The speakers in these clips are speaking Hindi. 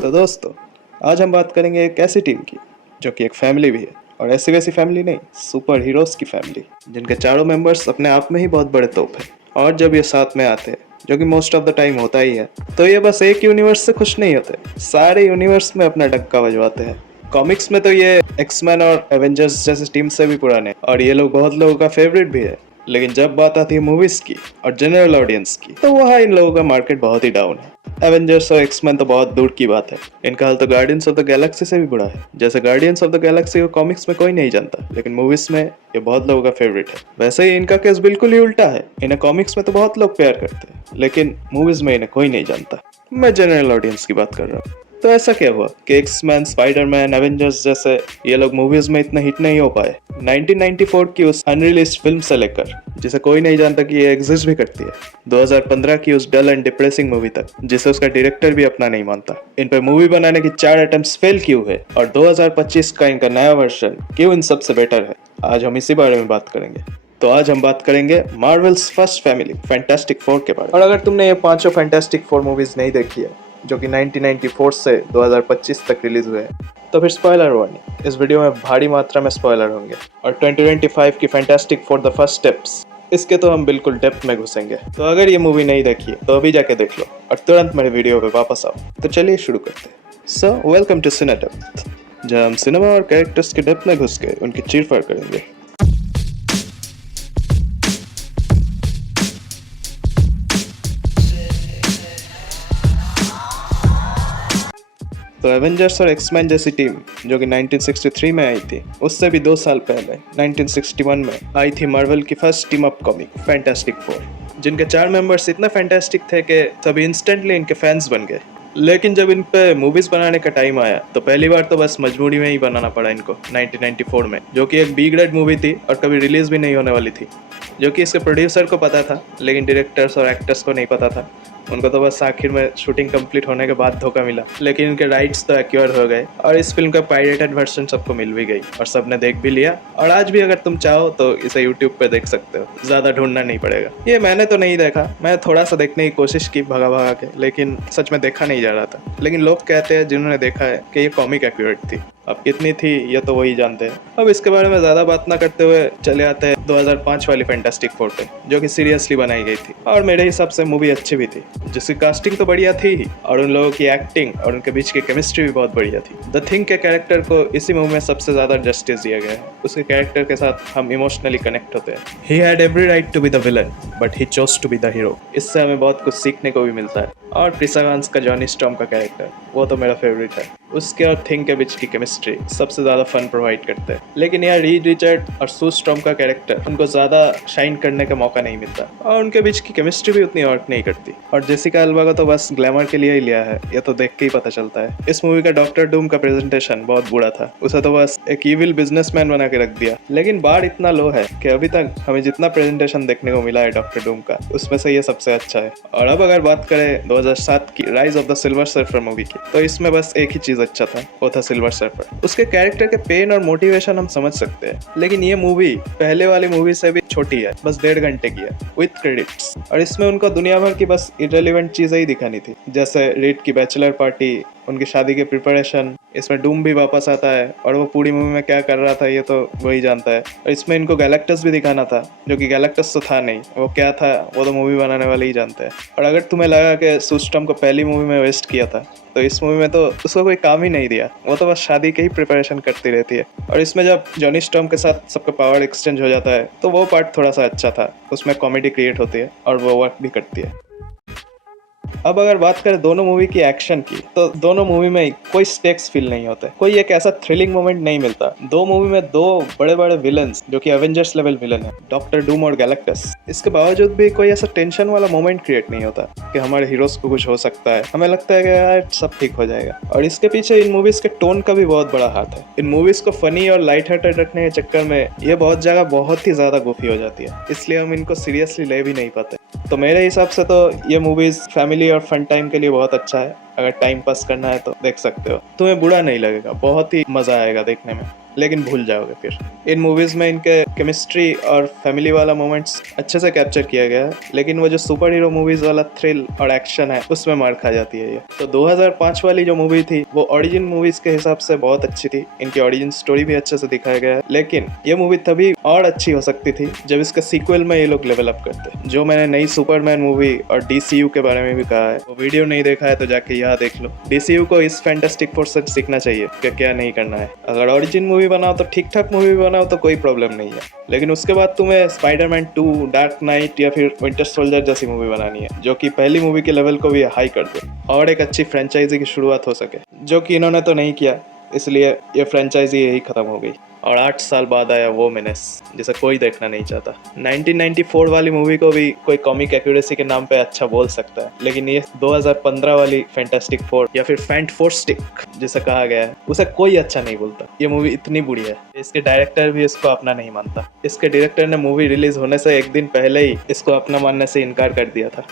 तो दोस्तों, आज हम बात करेंगे एक ऐसी टीम की जो कि एक फैमिली भी है, और ऐसी वैसी फैमिली नहीं, सुपर हीरोज की फैमिली, जिनके चारों मेंबर्स अपने आप में ही बहुत बड़े तोप हैं। और जब ये साथ में आते हैं, जो कि मोस्ट ऑफ द टाइम होता ही है, तो ये बस एक यूनिवर्स से खुश नहीं होते, सारे यूनिवर्स में अपना डंका बजवाते हैं। कॉमिक्स में तो ये एक्समैन और एवेंजर्स जैसी टीम से भी पुराने, और ये लोग बहुत लोगों का फेवरेट भी है। लेकिन जब बात आती है मूवीज की और जनरल ऑडियंस की, तो वहाँ इन लोगों का मार्केट बहुत ही डाउन है। एवेंजर्स और एक्समैन तो बहुत दूर की बात है, इनका हाल तो गार्डियंस ऑफ द गैलेक्सी से भी बुरा है। जैसे गार्डियंस ऑफ द गैलेक्सी को कॉमिक्स में कोई नहीं जानता, लेकिन मूवीज में ये बहुत लोगों का फेवरेट है। वैसे ही इनका केस बिल्कुल ही उल्टा है, इन्हें कॉमिक्स में तो बहुत लोग प्यार करते हैं, लेकिन मूवीज में इन्हें कोई नहीं जानता। मैं जनरल ऑडियंस की बात कर रहा हूँ। तो ऐसा क्या हुआ कि एक्समैन, स्पाइडरमैन, एवेंजर्स जैसे ये लोग मूवीज में इतना हिट नहीं हो पाए? 1994 की उस अनरिलीज्ड फिल्म से लेकर, जिसे कोई नहीं जानता कि ये एग्जिस्ट भी करती है, 2015 की उस डल एंड डिप्रेसिंग मूवी तक, जिसे उसका डायरेक्टर भी अपना नहीं मानता, इन पे मूवी बनाने की 4 अटेम्प्ट्स फेल क्यों है, और 2025 का इनका नया वर्जन क्यों इन सबसे बेटर है, आज हम इसी बारे में बात करेंगे। तो आज हम बात करेंगे Marvels first family fantastic four के बारे में। और अगर तुमने ये पांचों फैंटास्टिक फोर मूवीज नहीं देखी है, जो कि 1994 से 2025 तक रिलीज हुए हैं, तो फिर स्पॉइलर वार्निंग, इस वीडियो में भारी मात्रा में स्पॉइलर होंगे। और 2025 की fantastic four the first steps, इसके तो हम बिल्कुल डेप्थ में घुसेंगे। तो अगर ये मूवी नहीं देखी है तो अभी जाके देख लो और तुरंत मेरे वीडियो पे वापस आओ। तो चलिए शुरू करते हैं। So welcome to cine depth, जहाँ हम सिनेमा और कैरेक्टर्स के डेप्थ में घुस के उनकी चीरफाड़ करेंगे। तो एवेंजर्स और एक्समैन जैसी टीम, जो कि 1963 में आई थी, उससे भी 2 साल पहले 1961 में आई थी मार्वल की first team up comic fantastic four, जिनके 4 मेंबर्स इतने फैंटास्टिक थे कि सभी इंस्टेंटली इनके फैंस बन गए। लेकिन जब इन पे मूवीज बनाने का टाइम आया, तो पहली बार तो बस मजबूरी में ही बनाना पड़ा इनको 1994 में, जो कि एक बी ग्रेड मूवी थी और कभी रिलीज भी नहीं होने वाली थी, जो कि इसके प्रोड्यूसर को पता था, लेकिन डायरेक्टर्स और एक्टर्स को नहीं पता था। उनको तो बस आखिर में शूटिंग कंप्लीट होने के बाद धोखा मिला, लेकिन इनके राइट्स तो एक्योर हो गए और इस फिल्म का पायरेटेड वर्जन सबको मिल भी गई और सबने देख भी लिया। और आज भी अगर तुम चाहो तो इसे यूट्यूब पे देख सकते हो, ज़्यादा ढूंढना नहीं पड़ेगा। ये मैंने तो नहीं देखा, मैं थोड़ा सा देखने की कोशिश की भगा भगा के, लेकिन सच में देखा नहीं जा रहा था। लेकिन लोग कहते हैं जिन्होंने देखा है कि ये कॉमिक एक्यूरेट थी। अब कितनी थी ये तो वही जानते हैं। अब इसके बारे में ज़्यादा बात ना करते हुए चले आते हैं 2005 वाली फैंटास्टिक फोर पे, जो कि सीरियसली बनाई गई थी और मेरे हिसाब से मूवी अच्छी भी थी, जिसकी कास्टिंग तो बढ़िया थी ही और उन लोगों की एक्टिंग और उनके बीच की केमिस्ट्री भी बहुत बढ़िया थी। द थिंग के कैरेक्टर को इसी मूवी में सबसे ज़्यादा जस्टिस दिया गया है। उसके कैरेक्टर के साथ हम इमोशनली कनेक्ट होते हैं। He had every right to be the villain but he chose to be the hero. इससे हमें बहुत कुछ सीखने को भी मिलता है। और क्रिस एवंस का जॉनी स्टॉर्म का कैरेक्टर, वो तो मेरा फेवरेट है। उसके और थिंग के बीच की केमिस्ट्री सबसे ज़्यादा फन प्रोवाइड करते हैं। लेकिन यार रीड रिचर्ड और सू स्टॉर्म का कैरेक्टर, उनको ज़्यादा शाइन करने का मौका नहीं मिलता और उनके बीच की केमिस्ट्री भी उतनी वर्क नहीं करती। और जेसिका अल्बा को तो बस ग्लैमर के लिए ही लिया है, ये तो देख के ही पता चलता है। इस मूवी का डॉक्टर डूम का प्रेजेंटेशन बहुत बुरा था, उसे तो बस एक इविल बिजनेसमैन बना के रख दिया। लेकिन बार इतना लो है कि अभी तक हमें जितना प्रेजेंटेशन देखने को मिला है डॉक्टर डूम का, उसमें से ये सबसे अच्छा है। और अब अगर बात करें 2007 की rise of the silver surfer movie की, तो इसमें बस एक ही चीज अच्छा था, वो था सिल्वर सर्फर। उसके कैरेक्टर के पेन और मोटिवेशन हम समझ सकते हैं, लेकिन ये मूवी पहले वाली मूवी से भी छोटी है, बस 1.5 घंटे की है विथ क्रेडिट्स। और इसमें उनको दुनिया भर की बस इररिलेवेंट चीजें ही दिखानी थी, जैसे रीड की बैचलर पार्टी, उनकी शादी के प्रिपरेशन। इसमें डूम भी वापस आता है और वो पूरी मूवी में क्या कर रहा था ये तो वही जानता है। और इसमें इनको गैलेक्टस भी दिखाना था, जो कि गैलेक्टस तो था नहीं, वो क्या था वो तो मूवी बनाने वाले ही जानते हैं। और अगर तुम्हें लगा कि सुस्टम को पहली मूवी में वेस्ट किया था, तो इस मूवी में तो उसको कोई काम ही नहीं दिया, वो तो बस शादी के ही प्रिपरेशन करती रहती है। और इसमें जब जॉनी स्टॉर्म के साथ सबका पावर एक्सचेंज हो जाता है, तो वो पार्ट थोड़ा सा अच्छा था, उसमें कॉमेडी क्रिएट होती है और वो वर्क भी करती है। अब अगर बात करें दोनों मूवी की एक्शन की, तो दोनों मूवी में कोई स्टेक्स फील नहीं होते, कोई एक ऐसा थ्रिलिंग मोमेंट नहीं मिलता। दो मूवी में दो बड़े बड़े विलन्स, जो कि एवेंजर्स लेवल विलन है, डॉक्टर डूम और गैलेक्टस, इसके बावजूद भी कोई ऐसा टेंशन वाला मोमेंट क्रिएट नहीं होता कि हमारे हीरोज को कुछ हो सकता है। हमें लगता है कि यार सब ठीक हो जाएगा। और इसके पीछे इन मूवीज के टोन का भी बहुत बड़ा हाथ है। इन मूवीज को फनी और लाइट हार्टेड रखने के चक्कर में ये बहुत जगह बहुत ही ज्यादा गोफी हो जाती है, इसलिए हम इनको सीरियसली ले भी नहीं पाते। तो मेरे हिसाब से तो ये मूवीज फैमिली और फन टाइम के लिए बहुत अच्छा है। अगर टाइम पास करना है तो देख सकते हो, तुम्हें बुरा नहीं लगेगा, बहुत ही मजा आएगा देखने में। लेकिन भूल जाओगे फिर। इन मूवीज़ में इनके केमिस्ट्री और फैमिली वाला मोमेंट्स अच्छे से कैप्चर किया गया है, लेकिन वो जो सुपर हीरो मूवीज़ वाला थ्रिल और एक्शन है उसमें मार खा जाती है ये। तो 2005 वाली जो मूवी थी वो ओरिजिन मूवीज़ के हिसाब से बहुत अच्छी थी, इनकी ओरिजिन स्टोरी भी अच्छे से दिखाया गया है, लेकिन ये मूवी तभी और अच्छी हो सकती थी जब इसका सीक्वल में ये लोग लेवल अप करते। जो मैंने नई सुपरमैन मूवी और DCU के बारे में भी कहा है, वो वीडियो नहीं देखा है तो जाके यहाँ देख लो। DCU को इस फैंटास्टिक फोर से सीखना चाहिए कि क्या नहीं करना है। अगर ओरिजिन मूवी बनाओ तो ठीक ठाक मूवी बनाओ तो कोई प्रॉब्लम नहीं है, लेकिन उसके बाद तुम्हें स्पाइडरमैन 2, डार्क नाइट या फिर विंटर सोल्जर जैसी मूवी बनानी है जो कि पहली मूवी के लेवल को भी हाई कर दे और एक अच्छी फ्रेंचाइजी की शुरुआत हो सके, जो कि इन्होंने तो नहीं किया, इसलिए ये फ्रेंचाइजी यही खत्म हो गई। और 8 साल बाद आया वो मेनेस जिसे कोई देखना नहीं चाहता। 1994 वाली मूवी को भी कोई कॉमिक एक्यूरेसी के नाम पे अच्छा बोल सकता है, लेकिन ये 2015 वाली फैंटास्टिक फोर या फिर फैंट फोर स्टिक जिसे कहा गया है, उसे कोई अच्छा नहीं बोलता। ये मूवी इतनी बुरी है, इसके डायरेक्टर भी इसको अपना नहीं मानता। इसके डायरेक्टर ने मूवी रिलीज होने से एक दिन पहले ही इसको अपना मानने से इनकार कर दिया था।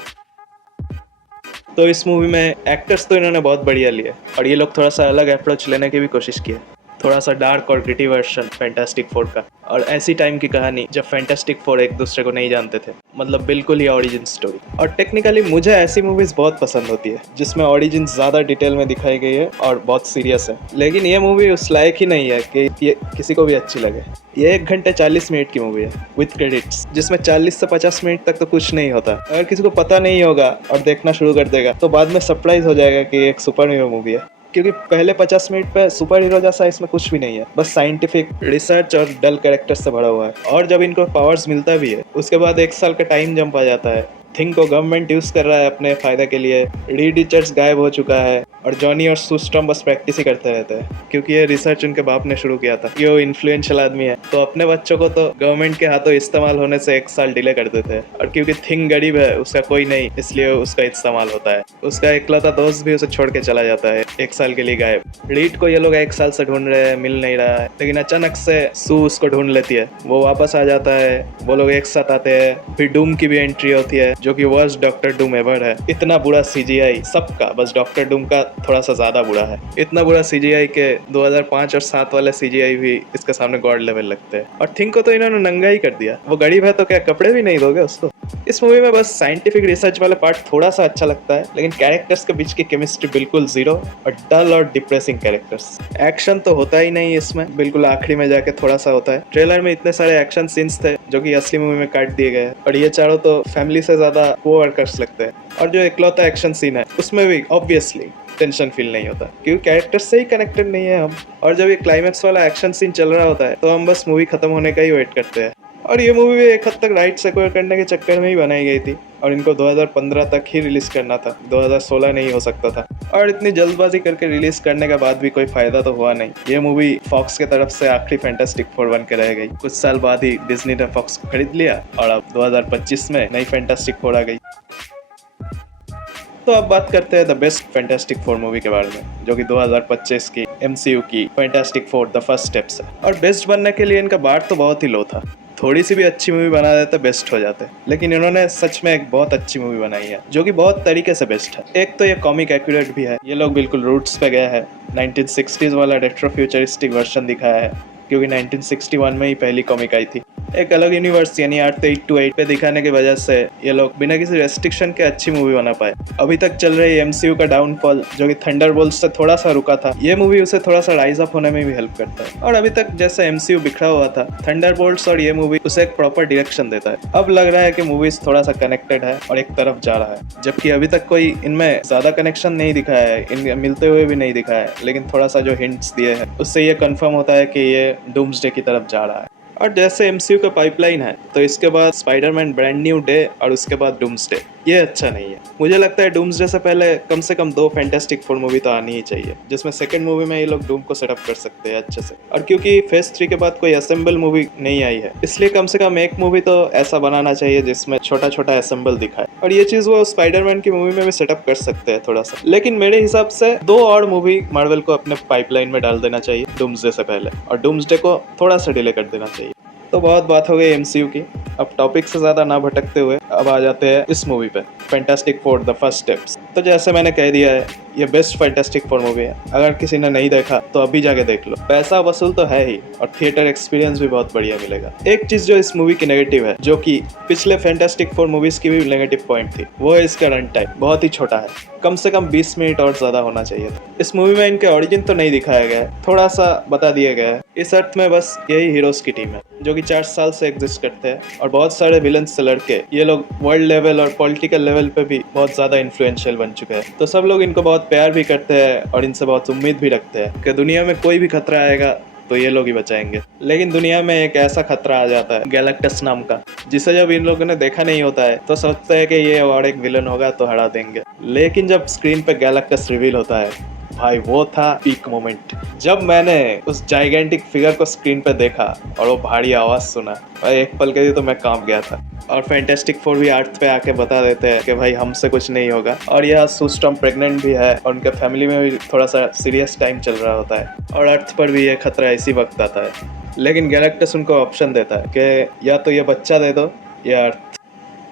तो इस मूवी में एक्टर्स तो इन्होंने बहुत बढ़िया लिए और ये लोग थोड़ा सा अलग अप्रोच लेने की भी कोशिश की है, थोड़ा सा डार्क और ग्रिटी वर्जन फैंटास्टिक फोर का, और ऐसी टाइम की कहानी जब फैंटास्टिक फोर एक दूसरे को नहीं जानते थे, मतलब बिल्कुल ही ओरिजिन स्टोरी। और टेक्निकली मुझे ऐसी मूवीज बहुत पसंद होती है जिसमें ओरिजिन ज़्यादा डिटेल में दिखाई गई है और बहुत सीरियस है, लेकिन ये मूवी उस लायक ही नहीं है कि ये किसी को भी अच्छी लगे। ये 1 घंटे 40 मिनट की मूवी है विथ क्रेडिट्स, जिसमें 40 से 50 मिनट तक तो कुछ नहीं होता। अगर किसी को पता नहीं होगा और देखना शुरू कर देगा तो बाद में सरप्राइज हो जाएगा कि एक सुपर हीरो मूवी है, क्योंकि पहले 50 मिनट पे सुपर हीरो जैसा इसमें कुछ भी नहीं है, बस साइंटिफिक रिसर्च और डल कैरेक्टर से भरा हुआ है। और जब इनको पावर्स मिलता भी है उसके बाद 1 साल का टाइम जंप आ जाता है। थिंग को गवर्नमेंट यूज कर रहा है अपने फायदे के लिए, रीड रिचर्ड्स गायब हो चुका है और जॉनी और सुस्ट्रॉम बस प्रैक्टिस ही करते रहते हैं, क्योंकि ये रिसर्च उनके बाप ने शुरू किया था। ये इन्फ्लुएंशियल आदमी है तो अपने बच्चों को तो गवर्नमेंट के हाथों इस्तेमाल होने से 1 साल डिले कर देते हैं, और क्योंकि थिंग गरीब है, उसका कोई नहीं, इसलिए उसका इस्तेमाल होता है। उसका इकलौता दोस्त भी उसे छोड़ के चला जाता है 1 साल के लिए गायब। रीड को ये लोग 1 साल से ढूंढ रहे हैं, मिल नहीं रहा है, लेकिन अचानक से सू उसको ढूंढ लेती है, वो वापस आ जाता है, वो लोग एक साथ आते हैं। फिर डूम की भी एंट्री होती है जो कि वर्स्ट डॉक्टर डूम एवर है। इतना बुरा CGI सबका, बस डॉक्टर डूम का थोड़ा सा ज्यादा बुरा है। इतना बुरा CGI के 2005 और 7 वाले CGI भी इसके सामने गॉड लेवल लगते हैं। और थिंग को तो इन्होंने नंगा ही कर दिया, वो गरीब है तो क्या कपड़े भी नहीं दोगे उसको। इस मूवी में बस साइंटिफिक रिसर्च वाला पार्ट थोड़ा सा अच्छा लगता है, लेकिन कैरेक्टर्स के बीच की केमिस्ट्री बिल्कुल जीरो और डल और डिप्रेसिंग कैरेक्टर्स। एक्शन तो होता ही नहीं इसमें, बिल्कुल आखिरी में जाके थोड़ा सा होता है। ट्रेलर में इतने सारे एक्शन सीन्स थे जो कि असली मूवी में काट दिए गए, और ये चारों तो फैमिली से ज्यादा कोवर्कर्स लगते हैं। और जो इकलौता एक्शन सीन है उसमें भी ऑब्वियसली टेंशन फील नहीं होता, क्योंकि कैरेक्टर से ही कनेक्टेड नहीं है हम। और जब ये क्लाइमैक्स वाला एक्शन सीन चल रहा होता है तो हम बस मूवी खत्म होने का ही वेट करते हैं। और ये मूवी भी एक हद तक राइट एक्वायर करने के चक्कर में ही बनाई गई थी, और इनको 2015 तक ही रिलीज करना था, 2016 नहीं हो सकता था। और इतनी जल्दबाजी करके रिलीज करने के बाद भी कोई फायदा तो हुआ नहीं। ये मूवी फॉक्स के तरफ से आखिरी फैंटास्टिक फोर बन के रह गई। कुछ साल बाद ही डिज्नी ने फॉक्स को खरीद लिया और अब 2025 में नई फैंटास्टिक फोर आ गई। तो अब बात करते हैं the best fantastic four movie के बारे में, जो कि 2025 की MCU की fantastic four the first steps है। और बेस्ट बनने के लिए इनका बार तो बहुत ही लो था, थोड़ी सी भी अच्छी मूवी बना देते बेस्ट हो जाते, लेकिन इन्होंने सच में एक बहुत अच्छी मूवी बनाई है जो कि बहुत तरीके से बेस्ट है। एक तो ये कॉमिक एक्यूरेट भी है, ये लोग बिल्कुल रूट्स पे गए हैं, 1960s वाला रेट्रो फ्यूचरिस्टिक वर्जन दिखाया है, क्योंकि 1961 में ही पहली कॉमिक आई थी। एक अलग यूनिवर्स यानी 8:8 पे दिखाने की वजह से ये लोग बिना किसी रेस्ट्रिक्शन के अच्छी मूवी बना पाए। अभी तक चल रही MCU का डाउनफॉल जो कि थंडरबोल्ट्स से थोड़ा सा रुका था, ये मूवी उसे थोड़ा सा राइज अप होने में भी हेल्प करता है। और अभी तक जैसे MCU बिखरा हुआ था, थंडरबोल्ट्स और ये मूवी उसे एक प्रॉपर डायरेक्शन देता है। अब लग रहा है कि मूवीज थोड़ा सा कनेक्टेड है और एक तरफ जा रहा है, जबकि अभी तक कोई इनमें ज्यादा कनेक्शन नहीं दिखाया है, इन मिलते हुए भी नहीं दिखाया है, लेकिन थोड़ा सा जो हिंट्स दिए हैं उससे ये कंफर्म होता है कि ये डूम्सडे की तरफ जा रहा है। और जैसे MCU का पाइपलाइन है तो इसके बाद स्पाइडरमैन ब्रांड न्यू डे और उसके बाद डूम्सडे, ये अच्छा नहीं है। मुझे लगता है डूम्सडे से पहले कम से कम 2 फैंटास्टिक फोर मूवी तो आनी ही चाहिए, जिसमें सेकंड मूवी में ये लोग डूम को सेटअप कर सकते हैं अच्छे से। और क्योंकि फेज 3 के बाद कोई असेंबल मूवी नहीं आई है, इसलिए कम से कम एक मूवी तो ऐसा बनाना चाहिए जिसमें छोटा छोटा असेंबल दिखाए, और ये चीज वो स्पाइडरमैन की मूवी में भी सेटअप कर सकते हैं थोड़ा सा। लेकिन मेरे हिसाब से 2 और मूवी मार्वल को अपने पाइपलाइन में डाल देना चाहिए डूम्सडे से पहले, और डूम्सडे को थोड़ा सा डिले कर देना चाहिए। तो बहुत बात हो गई MCU की, अब टॉपिक से ज़्यादा ना भटकते हुए अब आ जाते हैं इस मूवी पे, fantastic four the first steps. तो जैसे मैंने कह दिया है, ये बेस्ट फैंटास्टिक फोर मूवी है। अगर किसी ने नहीं देखा तो अभी जाके देख लो। पैसा वसूल तो है ही और थिएटर एक्सपीरियंस भी बहुत बढ़िया मिलेगा। एक चीज जो इस मूवी की नेगेटिव है, जो कि पिछले फैंटास्टिक फोर मूवीज की भी नेगेटिव पॉइंट थी, वो है इसका रन टाइम बहुत ही छोटा है। कम से कम 20 मिनट और ज्यादा होना चाहिए था। इस मूवी में इनके ओरिजिन तो नहीं दिखाया गया है, थोड़ा सा बता दिया गया है। इस अर्थ में बस यही हीरोज की टीम है जो कि 4 साल से एग्जिस्ट करते हैं और बहुत सारे विलन्स से लड़के ये लोग वर्ल्ड लेवल और पॉलिटिकल लेवल पे भी बहुत ज्यादा इन्फ्लुएंशियल बन चुके हैं। तो सब लोग इनको बहुत प्यार भी करते हैं और इनसे बहुत उम्मीद भी रखते हैं कि दुनिया में कोई भी खतरा आएगा तो ये लोग ही बचाएंगे। लेकिन दुनिया में एक ऐसा खतरा आ जाता है गैलेक्टस नाम का, जिसे जब इन लोगों ने देखा नहीं होता है तो सोचते हैं कि ये और एक विलन होगा तो हरा देंगे। लेकिन जब स्क्रीन पे गैलेक्टस रिवील होता है, भाई वो था पीक मोमेंट। जब मैंने उस जाइगेंटिक फिगर को स्क्रीन पे देखा और वो भारी आवाज सुना, भाई एक पल के लिए तो मैं कांप गया था। और फैंटास्टिक फोर भी अर्थ पे आके बता देते हैं कि भाई हमसे कुछ नहीं होगा। और यह सू स्टॉर्म प्रेग्नेंट भी है और उनके फैमिली में भी थोड़ा सा सीरियस टाइम चल रहा होता है और अर्थ पर भी ये खतरा इसी वक्त आता है। लेकिन गैलेक्टस उनको ऑप्शन देता है कि या तो ये बच्चा दे दो या अर्थ,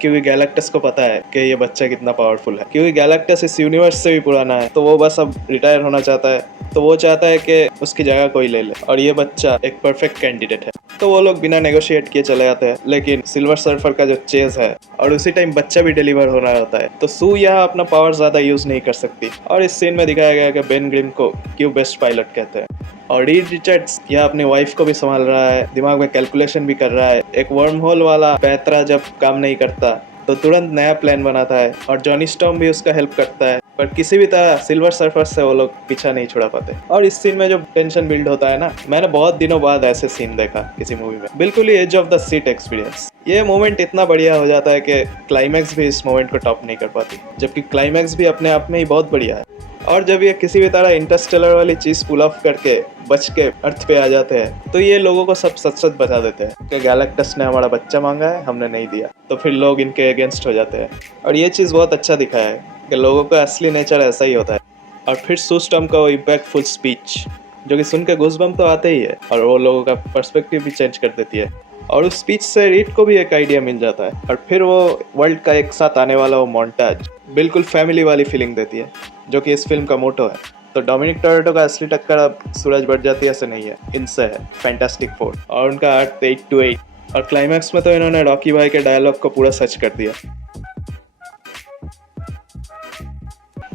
क्योंकि गैलेक्टस को पता है कि ये बच्चा कितना पावरफुल है। क्योंकि गैलेक्टस इस यूनिवर्स से भी पुराना है, तो वो बस अब रिटायर होना चाहता है। तो वो चाहता है कि उसकी जगह कोई ले ले और ये बच्चा एक परफेक्ट कैंडिडेट है। तो वो लोग बिना नेगोशिएट किए चले जाते हैं। लेकिन सिल्वर सर्फर का जो चेज है और उसी टाइम बच्चा भी डिलीवर हो रहा होता है, तो सू यहाँ अपना पावर ज्यादा यूज नहीं कर सकती। और इस सीन में दिखाया गया कि बेन ग्रिम को क्यों बेस्ट पायलट कहते हैं। और रीड रिचर्ड्स यहाँ अपनी वाइफ को भी संभाल रहा है, दिमाग में कैलकुलेशन भी कर रहा है। एक वर्म होल वाला पैतरा जब काम नहीं करता तो तुरंत नया प्लान बनाता है और जॉनी स्टॉर्म भी उसका हेल्प करता है। पर किसी भी तरह सिल्वर सर्फर से वो लोग पीछा नहीं छुड़ा पाते। और इस सीन में जो टेंशन बिल्ड होता है ना, मैंने बहुत दिनों बाद ऐसे सीन देखा किसी मूवी में। बिल्कुल ही edge of the seat experience. ये मोमेंट इतना बढ़िया हो जाता है कि क्लाइमैक्स भी इस मोमेंट को टॉप नहीं कर पाती, जबकि क्लाइमैक्स भी अपने आप में ही बहुत बढ़िया है। और जब ये किसी भी तरह इंटरस्टेलर वाली चीज पुल ऑफ करके बच के अर्थ पे आ जाते हैं, तो ये लोगों को सब सच सच बता देते हैं कि गैलेक्टस ने हमारा बच्चा मांगा है, हमने नहीं दिया। तो फिर लोग इनके अगेंस्ट हो जाते हैं। और ये चीज़ बहुत अच्छा दिखाया है कि लोगों का असली नेचर ऐसा ही होता है। और फिर सू स्टॉर्म का वो इम्पैक्टफुल स्पीच, जो कि सुन के गूज़बम्प तो आते ही है और वो लोगों का पर्सपेक्टिव भी चेंज कर देती है। और उस स्पीच से रीड को भी एक आइडिया मिल जाता है। और फिर वो वर्ल्ड का एक साथ आने वाला वो मोन्टाज बिल्कुल फैमिली वाली फीलिंग देती है, जो कि इस फिल्म का मोटो है। तो डोमिनिक टोरेटो का असली टक्कर अब सूरज बढ़ जाती है से नहीं है, इनसे है फैंटास्टिक फोर और उनका अर्थ 8-8। और क्लाइमैक्स में तो इन्होंने रॉकी भाई के डायलॉग को पूरा सच कर दिया।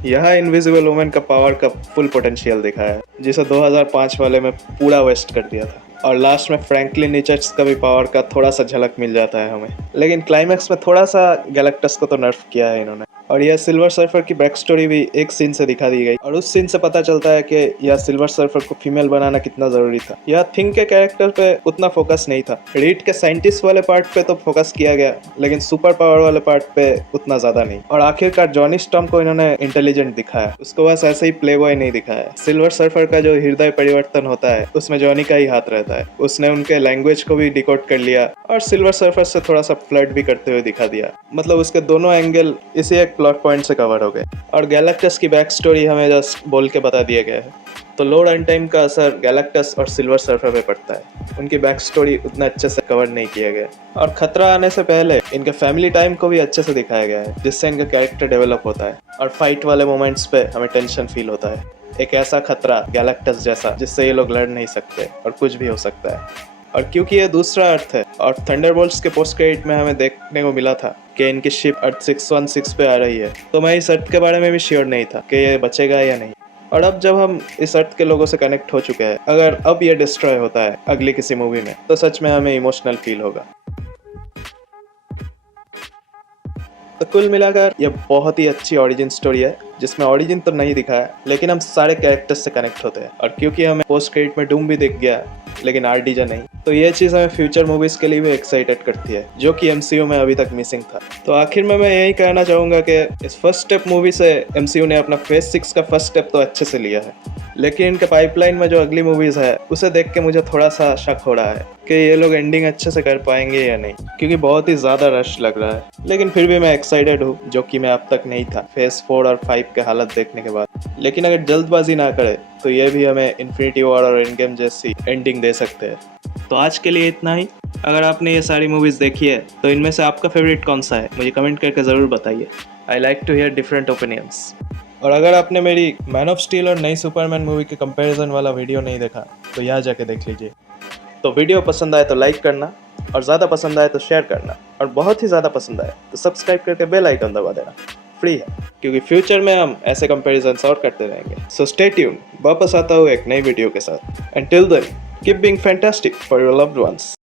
यहाँ इनविजिबल वुमेन का पावर का फुल पोटेंशियल दिखाया है, जिसे 2005 वाले में पूरा वेस्ट कर दिया था। और लास्ट में फ्रैंकलिन रिचर्ड्स का भी पावर का थोड़ा सा झलक मिल जाता है हमें। लेकिन क्लाइमैक्स में थोड़ा सा गैलेक्टस को तो नर्फ किया है इन्होंने। और यह सिल्वर सर्फर की बैक स्टोरी भी एक सीन से दिखा दी गई और उस सीन से पता चलता है कि यह सिल्वर सर्फर को फीमेल बनाना कितना जरूरी था। यह थिंग के कैरेक्टर पे उतना फोकस नहीं था। रीड के साइंटिस्ट वाले पार्ट पे तो फोकस किया गया, लेकिन सुपर पावर वाले पार्ट पे उतना ज्यादा नहीं। और आखिरकार जॉनी स्टॉर्म को इन्होंने इंटेलिजेंट दिखाया, उसको बस ऐसे ही प्ले बॉय नहीं दिखाया। सिल्वर सर्फर का जो हृदय परिवर्तन होता है उसमें जॉनी का ही हाथ रहता है। उसने उनके लैंग्वेज को भी डिकोड कर लिया और सिल्वर सर्फर से थोड़ा सा फ्लर्ट भी करते हुए दिखा दिया। मतलब उसके दोनों एंगल इसी एक प्लॉट पॉइंट से कवर हो गए। और गैलेक्टस की बैक स्टोरी हमें जस्ट बोल के बता दिया गया है। तो लोड रन टाइम का असर गैलेक्टस और सिल्वर सर्फर पे पड़ता है। उनकी बैक स्टोरी उतना अच्छे से कवर नहीं किया गया और खतरा आने से पहले इनके फैमिली टाइम को भी अच्छे से दिखाया गया है, जिससे इनका कैरेक्टर डेवलप होता है। और फाइट वाले मोमेंट्स पे हमें टेंशन फील होता है, एक ऐसा खतरा गैलेक्टस जैसा जिससे ये लोग लड़ नहीं सकते और कुछ भी हो सकता है। और क्योंकि ये दूसरा अर्थ है और थंडरबोल्ट्स के पोस्ट क्रेडिट में हमें देखने को मिला था कि इनकी शिप अर्थ 616 पे आ रही है, तो मैं इस अर्थ के बारे में भी श्योर नहीं था कि ये बचेगा या नहीं। और अब जब हम इस अर्थ के लोगों से कनेक्ट हो चुके हैं, अगर अब ये डिस्ट्रॉय होता है अगली किसी मूवी में, तो सच में हमें इमोशनल फील होगा। तो कुल मिलाकर ये बहुत ही अच्छी ओरिजिन स्टोरी है, जिसमें ओरिजिन तो नहीं दिखाया लेकिन हम सारे कैरेक्टर्स से कनेक्ट होते हैं। और क्योंकि हमें पोस्ट क्रेडिट में डूम भी दिख गया लेकिन आरडीजे नहीं, तो ये चीज़ हमें फ्यूचर मूवीज के लिए भी एक्साइटेड करती है, जो कि एमसीयू में अभी तक मिसिंग था। तो आखिर में मैं यही कहना चाहूँगा कि इस फर्स्ट स्टेप मूवी से एमसीयू ने अपना फेज 6 का फर्स्ट स्टेप तो अच्छे से लिया है, लेकिन इनके पाइपलाइन में जो अगली मूवीज है उसे देख के मुझे थोड़ा सा शक हो रहा है कि ये लोग एंडिंग अच्छे से कर पाएंगे या नहीं, क्योंकि बहुत ही ज़्यादा रश लग रहा है। लेकिन फिर भी मैं एक्साइटेड हूँ, जो कि मैं अब तक नहीं था फेज 4 और 5 के हालत देखने के बाद। लेकिन अगर जल्दबाजी ना करे तो ये भी हमें इन्फिनिटी वॉर और एंड गेम जैसी एंडिंग दे सकते हैं। तो आज के लिए इतना ही। अगर आपने ये सारी मूवीज़ देखी है तो इनमें से आपका फेवरेट कौन सा है, मुझे कमेंट करके ज़रूर बताइए। I like to hear different opinions. और अगर आपने मेरी मैन ऑफ स्टील और नई सुपरमैन मूवी के कंपैरिजन वाला वीडियो नहीं देखा तो यहाँ जाके देख लीजिए। तो वीडियो पसंद आए तो लाइक करना, और ज़्यादा पसंद आए तो शेयर करना, और बहुत ही ज़्यादा पसंद आए तो सब्सक्राइब करके बेल आइकन दबा देना। फ्री है, क्योंकि फ्यूचर में हम ऐसे कंपैरिजन्स और करते रहेंगे। सो स्टे ट्यून, वापस आता हूँ एक नई वीडियो के साथ। And till then keep being fantastic for your loved once.